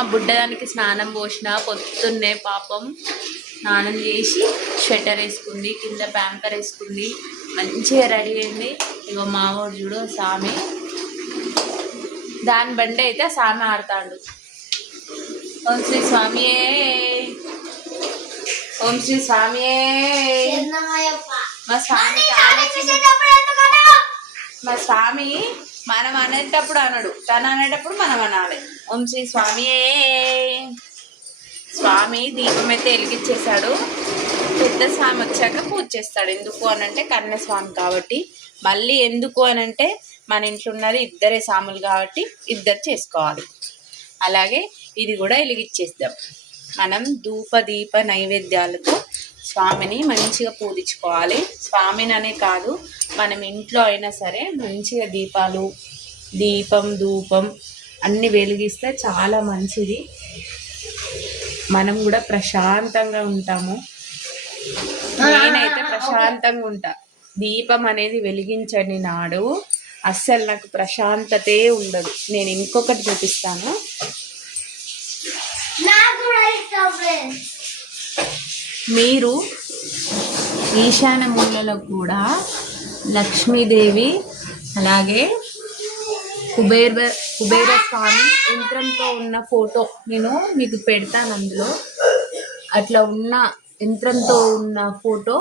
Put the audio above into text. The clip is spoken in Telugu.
మా బుడ్డదానికి స్నానం పోసిన పొద్దున్నే పాపం స్నానం చేసి స్వెటర్ వేసుకుంది, కింద ప్యాంపర్ వేసుకుంది, మంచిగా రెడీ అయింది. ఇగో మామూడు చూడు సామి దాని బండి అయితే సామి ఆడతాడు. ఓం శ్రీ స్వామియే, ఓం శ్రీ స్వామియే. మా స్వామి మనం అనేటప్పుడు అనడు, తను అనేటప్పుడు మనం అనాలి. ఓం శ్రీ స్వామియే. స్వామి దీపం అయితే వెలిగించేశాడు. పెద్ద స్వామి వచ్చాక పూజ చేస్తాడు. ఎందుకు అనంటే కన్యస్వామి కాబట్టి. మళ్ళీ ఎందుకు అనంటే మన ఇంట్లో ఉన్నది ఇద్దరే స్వాములు కాబట్టి ఇద్దరు చేసుకోవాలి. అలాగే ఇది కూడా వెలిగించేద్దాం. మనం ధూప దీప నైవేద్యాలతో స్వామిని మంచిగా పూజించుకోవాలి. స్వామిని అనే కాదు, మనం ఇంట్లో అయినా సరే మంచిగా దీపాలు, దీపం, ధూపం అన్నీ వెలిగిస్తే చాలా మంచిది. మనం కూడా ప్రశాంతంగా ఉంటాము. నేనైతే ప్రశాంతంగా ఉంటా. దీపం అనేది వెలిగించని నాడు అస్సలు నాకు ప్రశాంతతే ఉండదు. నేను ఇంకొకటి చూపిస్తాను. మీరు ఈశాన్య మూలలో కూడా లక్ష్మీదేవి అలాగే కుబేర స్వామి యంత్రంతో ఉన్న ఫోటో నేను మీకు పెడతాను. అందులో అట్లా ఉన్న యంత్రంతో ఉన్న ఫోటో